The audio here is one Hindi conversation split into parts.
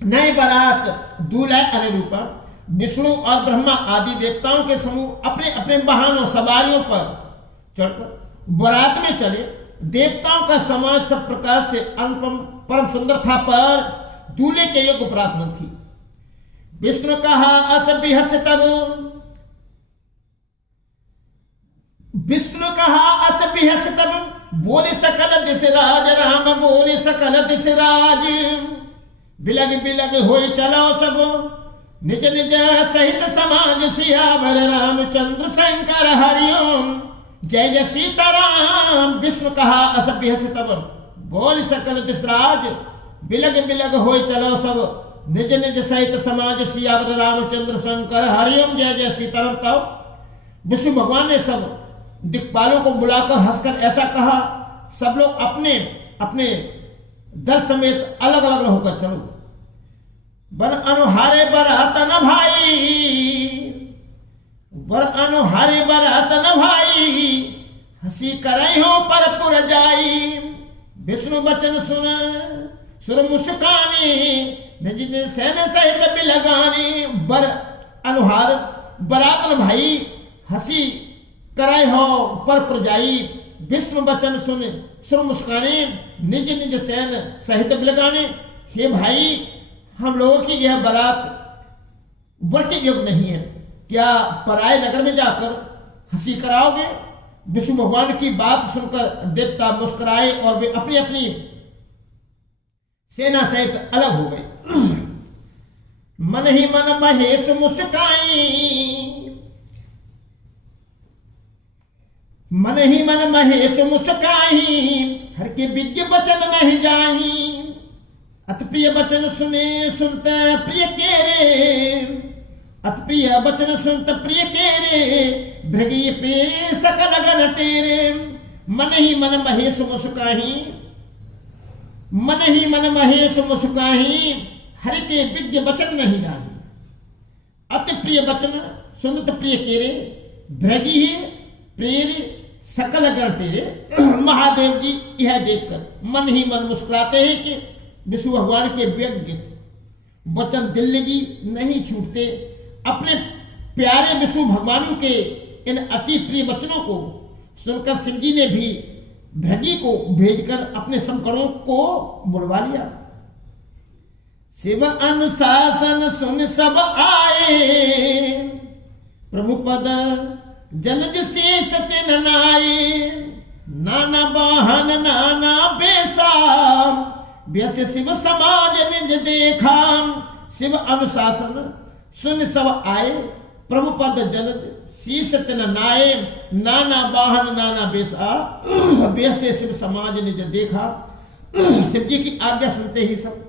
नए बारात दूल्हा अनुरूपा विष्णु और ब्रह्मा आदि देवताओं के समूह अपने अपने वाहनों सवारियों पर चढ़कर बारात में चले। देवताओं का समाज सब प्रकार से अनुपम परम सुंदर था, पर दूल्हे के योग्य बारात न थी। विष्णु कहा असभ्य तब, विष्णु कहा असभ्य तब, बोले सकल दिश राज राम, बोले सकल दिश राज। बिलग बिलग होई चलो सब, निज निज सहित समाज, सियावर रामचंद्र शंकर हरिओम, जय जय सीताराम। विष्णु कहा असभ्य तब, बोल सकल दिश राज, बिलग बिलग होई चलो सब, निज निज सहित समाज, सियावर रामचंद्र शंकर हरिओम, जय जय सीताराम। तब विष्णु भगवान ने सब दिक्पालों को बुलाकर हंसकर ऐसा कहा, सब लोग अपने अपने दल समेत अलग अलग होकर चलो। बर अनुहारे बरात न भाई, बर अनुहारे बरात न भाई, हंसी कराई हो पर पुर जाई। विष्णु वचन सुन सुर मुस्कानी, निज निज सैन सहित बिलगानी। बर अनुहार बरात न भाई, हंसी कराई हो पर प्रजाई। विष्णु वचन सुन सुर मुस्काने, निज निज सैन सहित बिलगाने। हे भाई, हम लोगों की यह बारात वर के योग नहीं है, क्या पराये नगर में जाकर हंसी कराओगे? विष्णु भगवान की बात सुनकर देवता मुस्कुराए और वे अपनी अपनी सेना सहित अलग हो गए। मन ही मन महेश मुस्काई, मन ही मन महेश मुस्काई, हर के विज्ञ वचन नहीं जाई। अत प्रिय वचन सुने सुनत प्रिय केरे, अत प्रिय वचन सुनत प्रिय केरे, भृगी पेरे सकल गण टेरे। मन ही मन महेश मुस्काही, मन ही मन महेश मुस्काही, हर के विज्ञ वचन नहीं जाही। अति प्रिय वचन सुनत प्रिय केरे, भृगी ही प्रेर सकल गण टेरे। महादेव जी यह देखकर मन ही मन मुस्कुराते हैं कि विष्णु भगवान के व्यंग्य वचन दिल लगी नहीं छूटते। अपने प्यारे विष्णु भगवान के इन अति प्रिय वचनों को सुनकर शिव जी ने भी भृगी को भेजकर अपने समकणों को बुलवा लिया। शिव अनुशासन सुन सब आए, प्रभु पद जलज शेष तिन नाये। नाना वाहन नाना बेसा, व्यस्य शिव समाज निज देखा। शिव अनुशासन सुन सब आए, प्रभु पद जलज शीश तिन नाये। नाना वाहन नाना बेसा, व्यस्य शिव समाज निज देखा। शिव जी की आज्ञा सुनते ही सब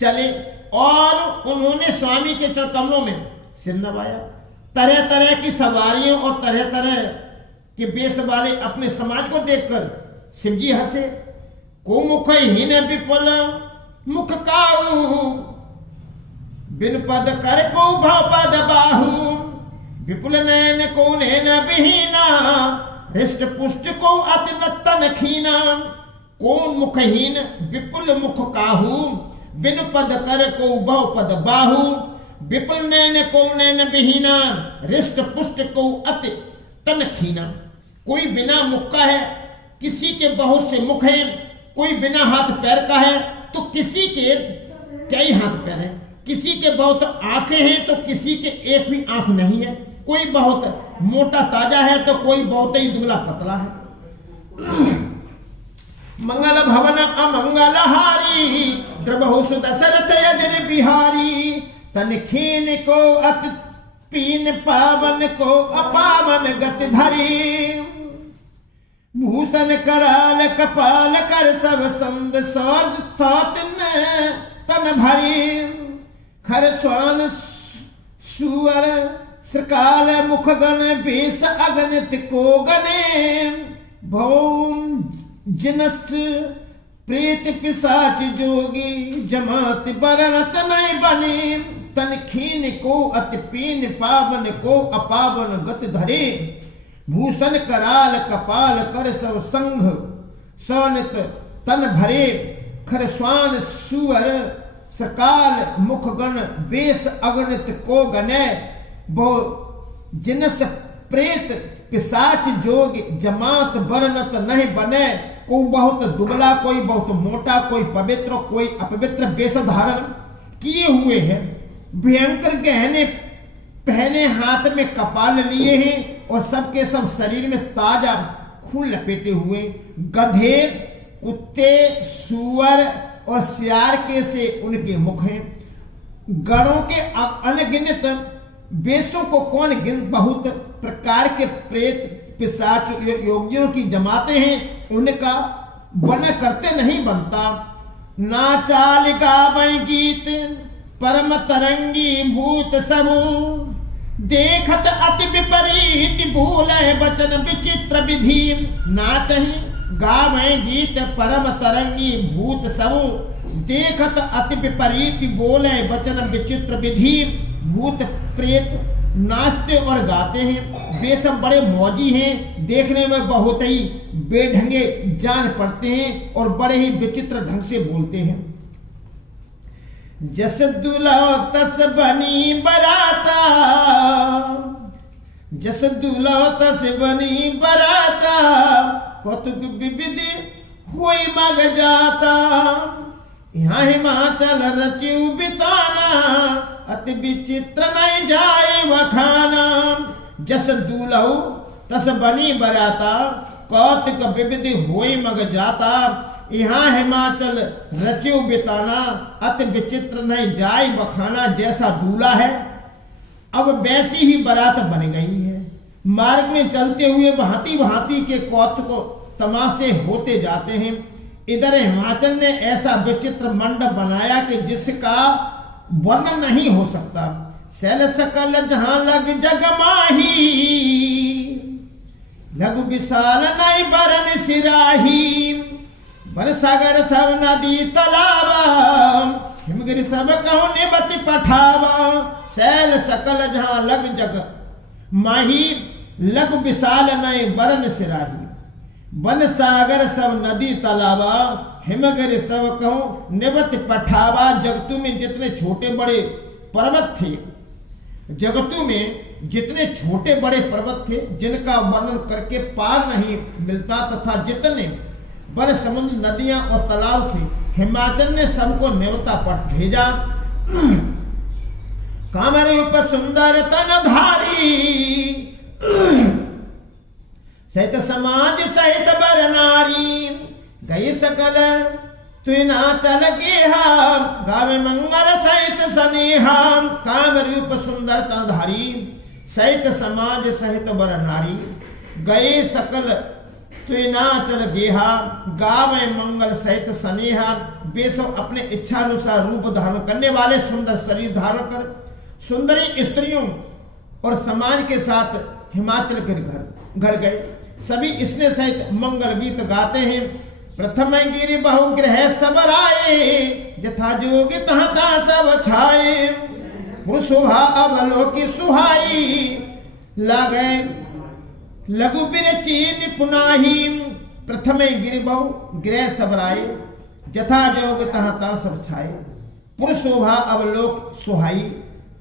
चले और उन्होंने स्वामी के चरण कमलों में सिर नवाया। तरह तरह की सवारियों और तरह तरह के वेश वाले अपने समाज को देखकर शिवजी हंसे। को मुख हीन विपुल मुख काऊ, बिन पद कर को भाव पद बाहु। विपुल नैन को नैन विहीना, हृष्ट पुष्ट को अति तन खीना। कौन मुखहीन विपुल मुख काहू, बिन पद कर को भाव पद बाहु। विपुल नैन को नैन विहीना, हृष्ट पुष्ट को अति तन खीना। कोई बिना मुख का है, किसी के बहुत से मुख हैं। कोई बिना हाथ पैर का है तो किसी के कई हाथ पैर हैं। किसी के बहुत आंखें हैं तो किसी के एक भी आंख नहीं है। कोई बहुत मोटा ताजा है तो कोई बहुत ही दुबला पतला है। मंगल भवन अमंगल हारी, द्रबहु सुदशरथ अजर बिहारी। तन खीन को अति पीन, पावन को अपावन गति धरी। भूषण कराल कपाल कर सब संद सात तन भरी। खर स्वान सुअर श्रकाल मुख गण बीस अगणित को गणे। भौम जिनस प्रीत पिशाच जोगी, जमात बरनत नहीं बनी। तन खीन को अति पीन, पावन को अपावन गति धरे। भूषण कराल कपाल कर सब संघ सौनित तन भरे। खर स्वान सुअर सकाल मुखगण बेस अगणित को गने, बहु जिनस प्रेत पिशाच जोग जमात बरनत नहीं बने। कोई बहुत दुबला, कोई बहुत मोटा, कोई पवित्र, कोई अपवित्र वेश धारण किए हुए हैं। भयंकर गहने पहने, हाथ में कपाल लिए हैं और सबके सब शरीर में ताजा खून लपेटे हुए। गधे, कुत्ते, सूअर और सियार के से उनके मुख हैं। गणों के अनगिनत वेशों को कौन गिन, बहुत प्रकार के प्रेत पिशाच योगियों की जमाते हैं, उनका वन करते नहीं बनता। ना चाल गावै गीत परम तरंगी भूत सबू, देखत अति विपरीत भूलै बचन विचित्र विधि। नाचहि गावै गीत परम तरंगी भूत सबू, देखत अति विपरीत बोले वचन विचित्र विधि। भूत प्रेत नाचते और गाते हैं, वे सब बड़े मौजी हैं, देखने में बहुत ही बेढंगे जान पड़ते हैं और बड़े ही विचित्र ढंग से बोलते हैं। जस दुल्हो तस बनी बराता, जस दुल्हो तस बनी बराता, कौतुक विविध हुई मग जाता। यहाँ हिमाचल रचिउ बिताना, अति विचित्र नहीं जाए वखाना। जस दुल्हो तस बनी बराता, कौतुक विविध हुई मग जाता। यहाँ हिमाचल रचिउ बिताना, अति विचित्र नहीं जाए बखाना। जैसा दूल्हा है अब वैसी ही बारात बन गई है। मार्ग में चलते हुए भांति भांति के कौतुक तमाशे होते जाते हैं। इधर हिमाचल ने ऐसा विचित्र मंडप बनाया कि जिसका वर्णन नहीं हो सकता। शैल सकल जहां लग जगमाही, लघु विशाल नहीं बरन सिराही। वन सागर सब नदी तालाबा, हिमगिरि सब कहूं निबत पठावा। शैल सकल जहां लग जग माही, लघु विशाल नहीं बरन सिराही। वन सागर सब नदी तालाबा, हिमगिरि सब कहूं निबत पठावा। जगतु में जितने छोटे बड़े पर्वत थे, जगतु में जितने छोटे बड़े पर्वत थे जिनका वर्णन करके पार नहीं मिलता, तथा जितने बड़े समुद्र, नदियां और तालाब थे, हिमाचल ने सबको न्योता पट भेजा। कामरूप सुंदर तनधारी, सहित समाज सहित बर नारी। गई सकल तुय ना चल गेहा, गावे मंगल सहित स्नेहा। काम रूप सुंदर तनधारी, सहित समाज सहित बर नारी। गए सकल तुय ना चल गेहा, गावे मंगल सहित स्नेहा। वे सब अपने इच्छानुसार रूप धारण करने वाले सुंदर शरीर धारण कर सुंदरी स्त्रियों और समाज के साथ हिमाचल के घर गए। सभी इसने सहित मंगल गीत गाते हैं। प्रथम गिरि बहुग्रह सब राये, जथा जोग तहता सब छाए। पुरुषोभा अवलोकि सुहाई, लागे लघु बिरची निपुनाही। प्रथम गिरि बहुग्रह सब राये, जथा जोग तहता सब छाए। पुरुषोभा अवलोक सुहाई,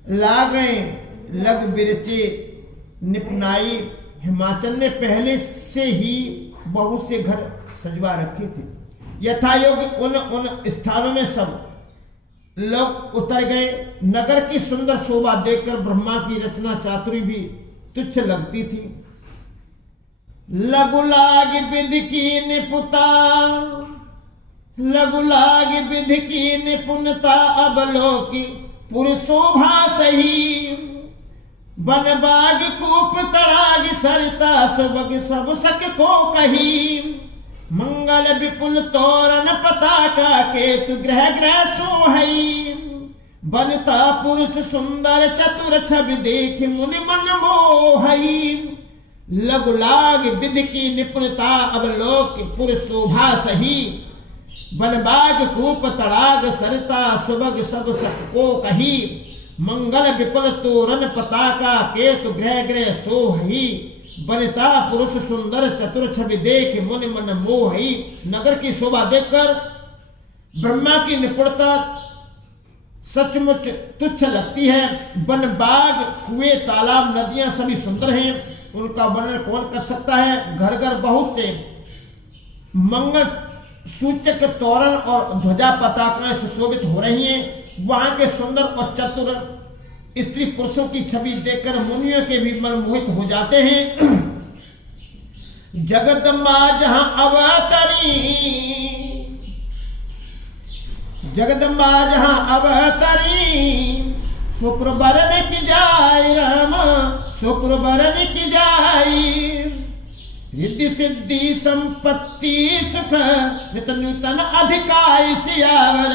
लागे लघु बिरची निपुनाई। हिमाचल ने पहले से ही बहुत से घर सजवा रखे थे। यथायोग उन स्थानों में सब लोग उतर गए। नगर की सुंदर शोभा देखकर ब्रह्मा की रचना चातुरी भी तुच्छ लगती थी। लघु लाग विधि की निपुता, लघु लाग विधि की निपुणता। अवलोकि पुरुषोभा सही, वन बाग कूप तड़ाग सरिता। सुबग सब सक को कही, मंगल विपुल तोरण पताका। केतु ग्रह ग्रह सोहई, बनता पुरुष सुंदर चतुर छवि देख मुनि मन मोहई। लघु लाग विधि की निपुणता, अवलोक पुरुष शोभा सही। वन बाग कूप तड़ाग सरिता। सुबग सब सक को कही, मंगल विपुल तोरण पताका। केतु ग्रह ग्रह सोहई, बनता पुरुष सुंदर चतुर छवि देख मुनि मन मोहई। नगर की शोभा देखकर ब्रह्मा की निपुणता सचमुच तुच्छ लगती है। वन बाग कुएं तालाब नदियां सभी सुंदर हैं, उनका वर्णन कौन कर सकता है। घर घर बहुत से मंगल सूचक तोरण और ध्वजा पताकाएं सुशोभित हो रही हैं। वहां के सुंदर और चतुर स्त्री पुरुषों की छवि देखकर मुनियों के भी मन मोहित हो जाते हैं। जगदम्बा जहां अवतरी, जगदम्बा जहां अवतरी, सुप्रबरन की जाय राम, सुप्रबरन की जाय। रिद्धि सिद्धि संपत्ति सुख नित नूतन अधिकाय सियावर,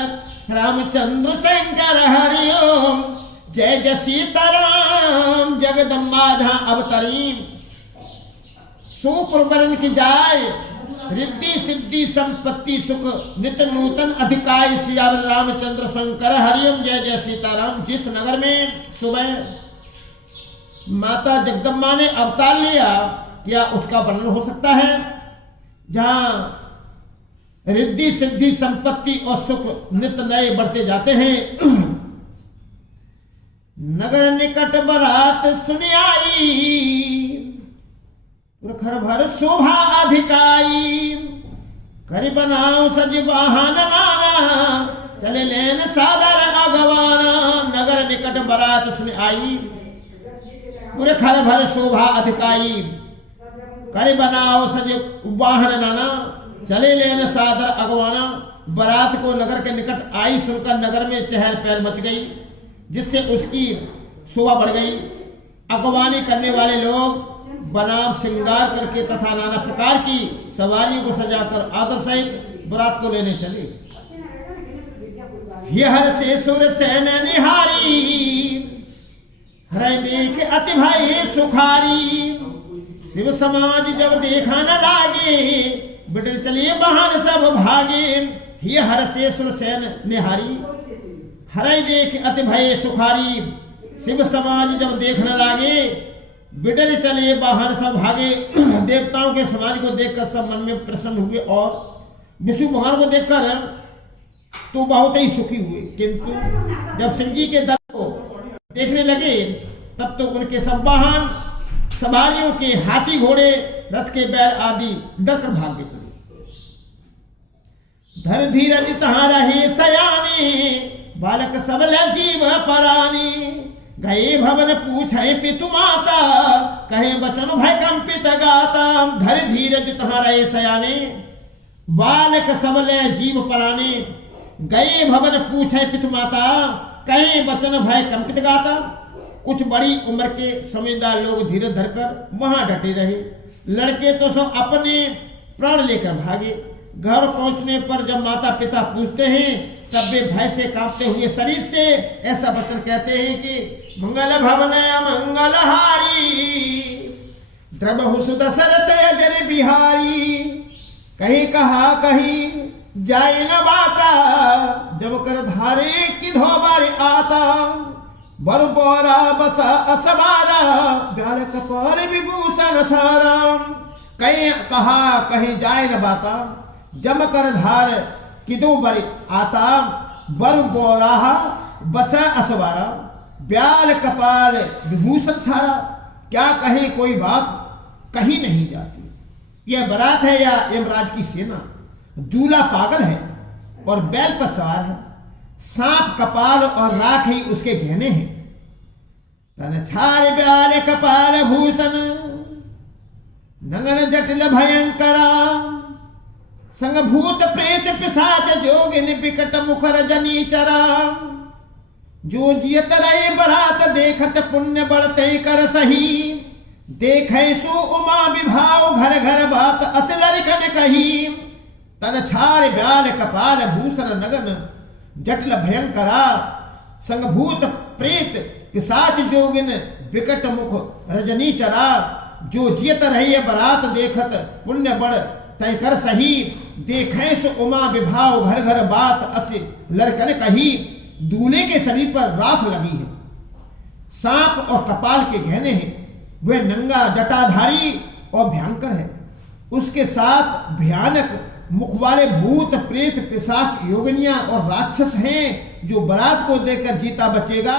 रामचंद्र शंकर हरि ओम, जय जय सीताराम। जगदम्बा जहां अवतरी, सुप्रबरन की जाय, रिद्धि सिद्धि संपत्ति सुख नित नूतन अधिकाय सियावर, रामचंद्र शंकर हरिओम, जय जय सीताराम। जिस नगर में सुबह माता जगदम्बा ने अवतार लिया, क्या उसका वर्णन हो सकता है। जहां रिद्धि सिद्धि संपत्ति और सुख नित नए बढ़ते जाते हैं। नगर निकट बरात सुनि आई, प्रखर भर शोभा अधिकाई। करि बनाओ सज वाहन नाना, चले लेन सादर अगवाना। नगर निकट बरात सुनि आई, प्रखर भर शोभा अधिकाई। करि बनाओ सज वाहन नाना, चले लेन सादर अगवाना। बारात को नगर के निकट आई सुनकर नगर में चहल पहल मच गई, जिससे उसकी शोभा बढ़ गई। अगवानी करने वाले लोग बनाव श्रृंगार करके तथा नाना प्रकार की सवारियों को सजाकर आदर सहित बारात को लेने चले। हर से सुर सैन निहारी, हृदय देख अति भय सुखारी। शिव समाज जब देखा न लागे, बिटल चलिए बहान सब भागे। ये हर से सुर सैन निहारी, हृदय देख अति भय सुखारी। शिव समाज जब देखने लागे, बिटल चले बाहर सब भागे। देवताओं के समाज को देखकर सब मन में प्रसन्न हुए और विष्णु भगवान को देखकर तो बहुत ही सुखी हुए। किंतु जब शिव जी के दल को देखने लगे, तब तो उनके सब वाहन सवारियों के हाथी घोड़े रथ के बैल आदि डरकर भाग गए। धर धीरज तहां रहे सयाने, बालक सबल जीव परानी। गए भवन पूछे पितु माता, कहे बचन भय कंपित गाता। धर धीरज तहां रहे सयाने, बालक सबल जीव पराने। गए भवन पूछे पितु माता, कहे बचन भय कंपित गाता। कुछ बड़ी उम्र के समझदार लोग धीरज धरकर वहां डटे रहे। लड़के तो सब अपने प्राण लेकर भागे। घर पहुंचने पर जब माता पिता पूछते हैं, तब वे भय से कांपते हुए शरीर से ऐसा वचन कहते हैं कि मंगल भवन मंगलहारी, द्रवहु सुदशरथ अजर बिहारी। कहीं कहा कहीं जाए न बाता, जब कर धारे कि धोबार आता। बर बोरा बसा असबारा, व्याल कपाल विभूषण सारा। कहीं कहा कहीं जाए न बाता, जम कर धार कि दो बर आता। बर बोरा बसा असबारा, व्याल कपाल विभूषण सारा। क्या कहे कोई बात कही नहीं जाती। यह बारात है या यमराज की सेना। दूल्हा पागल है और बैल पर सवार है। सांप कपाल और राख ही उसके गहने हैं। तन छार ब्याल कपाल भूषण, नगन जटिल भयंकरा। संग भूत प्रेत पिशाच जोगिन, विकट मुख रजनी चरा। जो जियत रहे बरात देखत, पुण्य बढ़ते कर सही। देखे सो उमा विभाव, घर घर बात असलर कन कही। तन छार ब्याल कपाल भूषण, नगन जटिल भयंकरा। संग भूत प्रेत पिशाच जोगिन, विकट मुख रजनी चरा। जो जियत रही बरात देखत, पुण्य बढ़ तय कर सही। देखें सो उमा विभाव, घर घर बात अस लड़कन कही। दूल्हे के शरीर पर राख लगी है, सांप और कपाल के गहने हैं। वह नंगा जटाधारी और भयंकर है। उसके साथ भयानक मुख वाले भूत प्रेत पिशाच योगिनियां और राक्षस हैं जो बारात को देखकर जीता बचेगा।